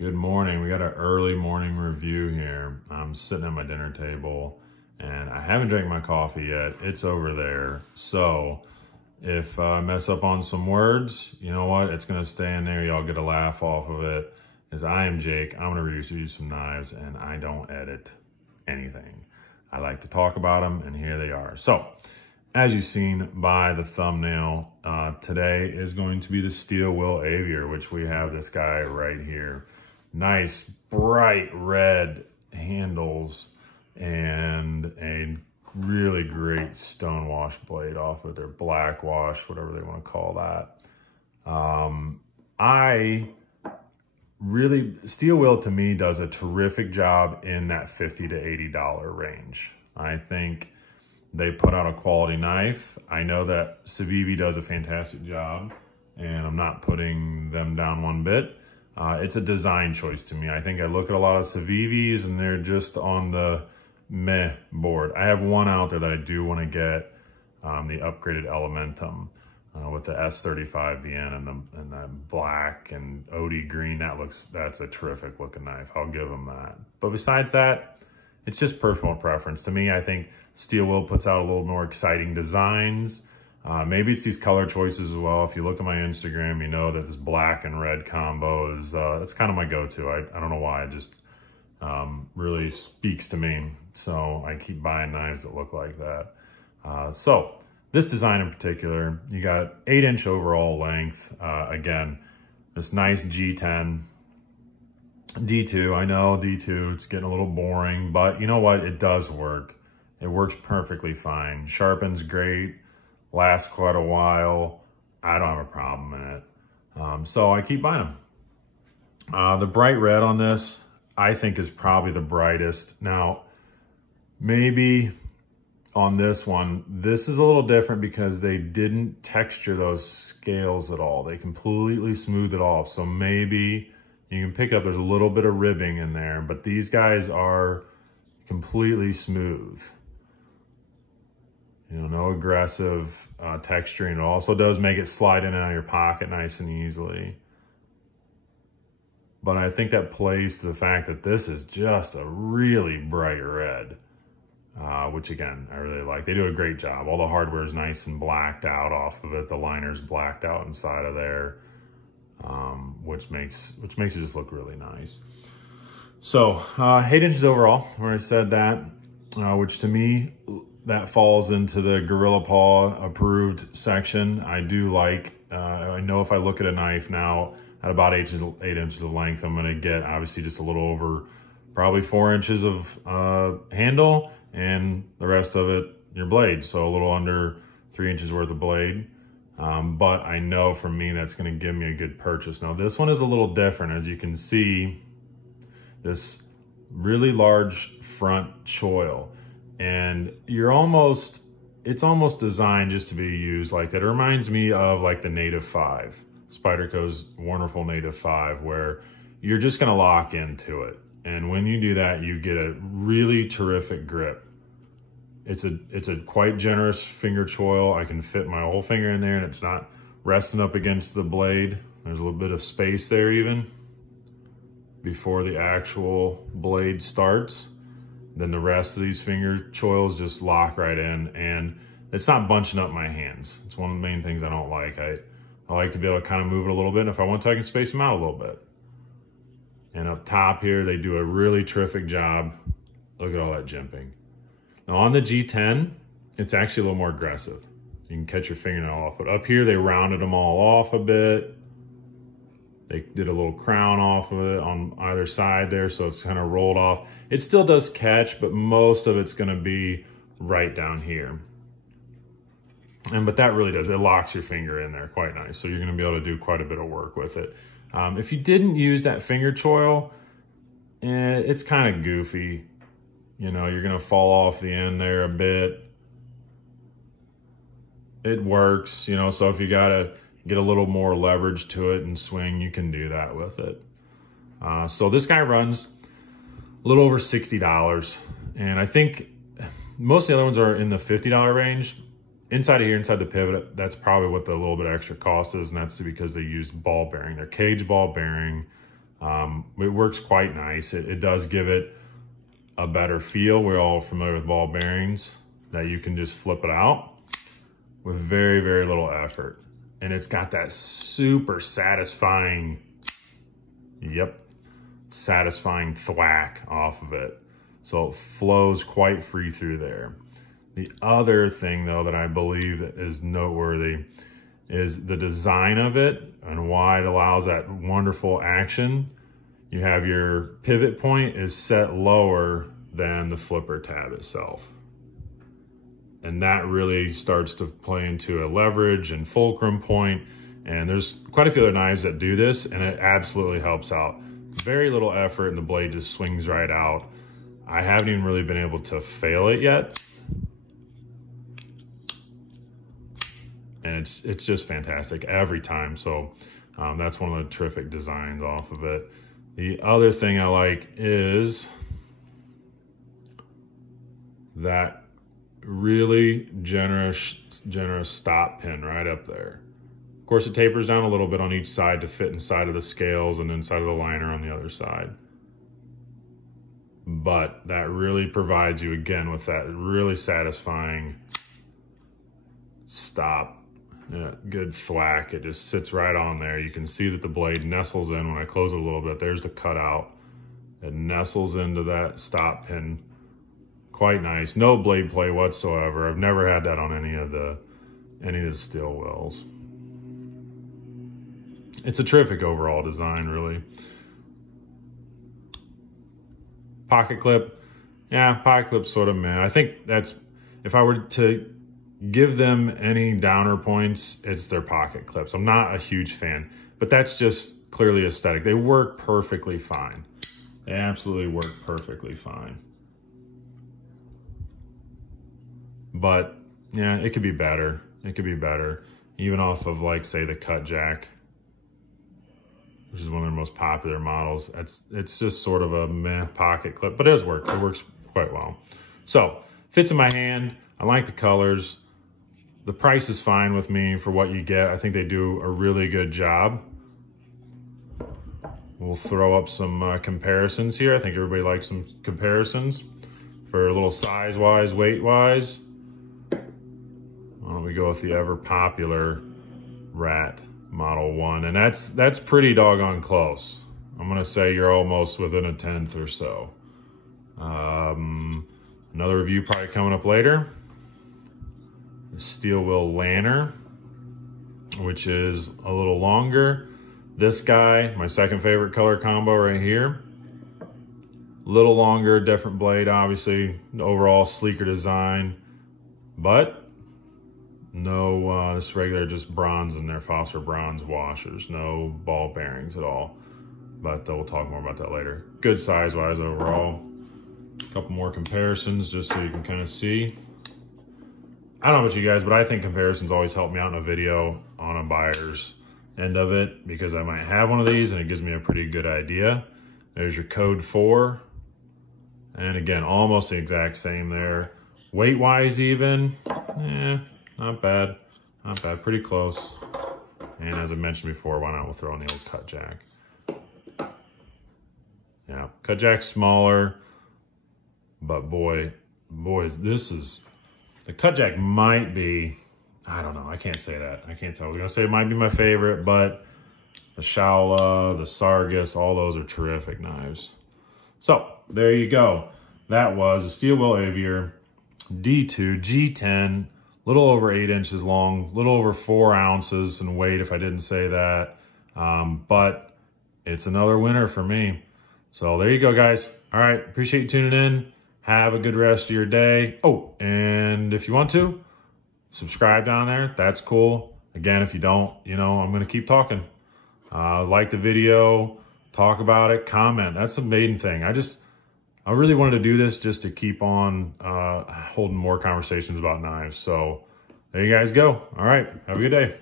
Good morning. We got an early morning review here. I'm sitting at my dinner table and I haven't drank my coffee yet. It's over there. So if I mess up on some words, you know what? It's going to stay in there. Y'all get a laugh off of it. As I am Jake, I'm going to review some knives and I don't edit anything. I like to talk about them and here they are. So as you've seen by the thumbnail, today is going to be the steel wheel Avior, which we have this guy right here. Nice bright red handles and a really great stone wash blade off of their black wash, whatever they want to call that. Steel wheel to me does a terrific job in that $50 to $80 range. I think they put out a quality knife. I know that Civivi does a fantastic job and I'm not putting them down one bit. It's a design choice to me. I think I look at a lot of Civivis and they're just on the meh board. I have one out there that I do want to get, the upgraded Elementum with the S35VN and the black and OD green. That's a terrific looking knife. I'll give them that. But besides that, it's just personal preference. To me, I think steel wheel puts out a little more exciting designs. Maybe it's these color choices as well. If you look at my Instagram, you know that this black and red combo is, that's kind of my go-to. I don't know why, it just really speaks to me. So I keep buying knives that look like that. So this design in particular, you got 8-inch overall length. Again, this nice G10. D2, I know D2, it's getting a little boring, but you know what? It does work. It works perfectly fine. Sharpens great. Lasts quite a while. I don't have a problem in it. So I keep buying them. The bright red on this, I think is probably the brightest. Now, maybe on this one, this is a little different because they didn't texture those scales at all. They completely smoothed it off. So maybe you can pick up, there's a little bit of ribbing in there, but these guys are completely smooth. You know, no aggressive texturing. It also does make it slide in and out of your pocket nice and easily. But I think that plays to the fact that this is just a really bright red, which again, I really like. They do a great job. All the hardware is nice and blacked out off of it. The liner's blacked out inside of there, which makes it just look really nice. So 8 inches overall, where I said that, which to me, that falls into the Gorilla Paw approved section. I do like, I know if I look at a knife now at about 8 inches of length, I'm gonna get obviously just a little over probably 4 inches of handle and the rest of it, your blade. So a little under 3 inches worth of blade. But I know for me, that's gonna give me a good purchase. Now this one is a little different. As you can see, this really large front choil. And it's almost designed just to be used like that. It reminds me of like the Native 5, Spyderco's wonderful Native 5, where you're just gonna lock into it. And when you do that, you get a really terrific grip. It's a quite generous finger choil. I can fit my whole finger in there and it's not resting up against the blade. There's a little bit of space there even before the actual blade starts. Then the rest of these finger choils just lock right in and it's not bunching up my hands. It's one of the main things I don't like. I like to be able to kind of move it a little bit. And if I want to, I can space them out a little bit. And up top here, they do a really terrific job. Look at all that jimping. Now on the G10, it's actually a little more aggressive. You can catch your fingernail off, but up here, they rounded them all off a bit. They did a little crown off of it on either side there, so it's kind of rolled off. It still does catch, but most of it's gonna be right down here. But that really does, it locks your finger in there quite nice. So you're gonna be able to do quite a bit of work with it. If you didn't use that finger choil, it's kind of goofy. You know, you're gonna fall off the end there a bit. It works, you know, so if you gotta get a little more leverage to it and swing, you can do that with it. So this guy runs a little over $60. And I think most of the other ones are in the $50 range. Inside of here, inside the pivot, that's probably what the little bit extra cost is, and that's because they use ball bearing. They're cage ball bearing. It works quite nice. It does give it a better feel. We're all familiar with ball bearings, that you can just flip it out with very, very little effort. And it's got that super satisfying, satisfying thwack off of it. So it flows quite free through there. The other thing though that I believe is noteworthy is the design of it and why it allows that wonderful action. You have your pivot point is set lower than the flipper tab itself. And that really starts to play into a leverage and fulcrum point. And there's quite a few other knives that do this, and it absolutely helps out. Very little effort and the blade just swings right out. I haven't even really been able to fail it yet. And it's just fantastic every time. So that's one of the terrific designs off of it. The other thing I like is that really generous stop pin right up there. Of course, it tapers down a little bit on each side to fit inside of the scales and inside of the liner on the other side. But that really provides you, again, with that really satisfying stop. Good thwack. It just sits right on there. You can see that the blade nestles in. When I close it a little bit, there's the cutout. It nestles into that stop pin. Quite nice. No blade play whatsoever. I've never had that on any of the steel wheels. It's a terrific overall design, really. Pocket clip. Yeah, pocket clip's sort of meh. I think that's, if I were to give them any downer points, it's their pocket clips. I'm not a huge fan, but that's just clearly aesthetic. They work perfectly fine. They absolutely work perfectly fine. But yeah, it could be better. It could be better. Even off of, like, say, the Cut Jack, which is one of their most popular models. It's just sort of a meh pocket clip, but it does work. It works quite well. So, fits in my hand. I like the colors. The price is fine with me for what you get. I think they do a really good job. We'll throw up some comparisons here. I think everybody likes some comparisons for a little size-wise, weight-wise. Why don't we go with the ever-popular Rat Model 1, and that's pretty doggone close. I'm gonna say you're almost within a 1/10 or so. Another review probably coming up later. The Steel Wheel Lanner, which is a little longer. This guy, my second favorite color combo right here. A little longer, different blade, obviously. Overall sleeker design, but no, this regular just bronze in there, phosphor bronze washers. No ball bearings at all, but we'll talk more about that later. Good size-wise overall. A couple more comparisons just so you can kind of see. I don't know about you guys, but I think comparisons always help me out in a video on a buyer's end of it, because I might have one of these and it gives me a pretty good idea. There's your code 4. And again, almost the exact same there. Weight-wise even, not bad. Not bad, pretty close. And as I mentioned before, why not we'll throw in the old Cut Jack. Yeah, Cut Jack's smaller, but boys, this is, the Cut Jack might be, I don't know, I can't say that. I can't tell. I was gonna say it might be my favorite, but the Shaula, the Sargus, all those are terrific knives. So there you go. That was a Steel Wheel Avior D2 G10, little over 8 inches long, little over 4 ounces in weight, if I didn't say that. But it's another winner for me. So there you go, guys. All right, appreciate you tuning in. Have a good rest of your day. Oh, and if you want to, subscribe down there. That's cool. Again, if you don't, you know, I'm going to keep talking. Like the video, talk about it, comment. That's the main thing. I really wanted to do this just to keep on holding more conversations about knives. So there you guys go. All right, have a good day.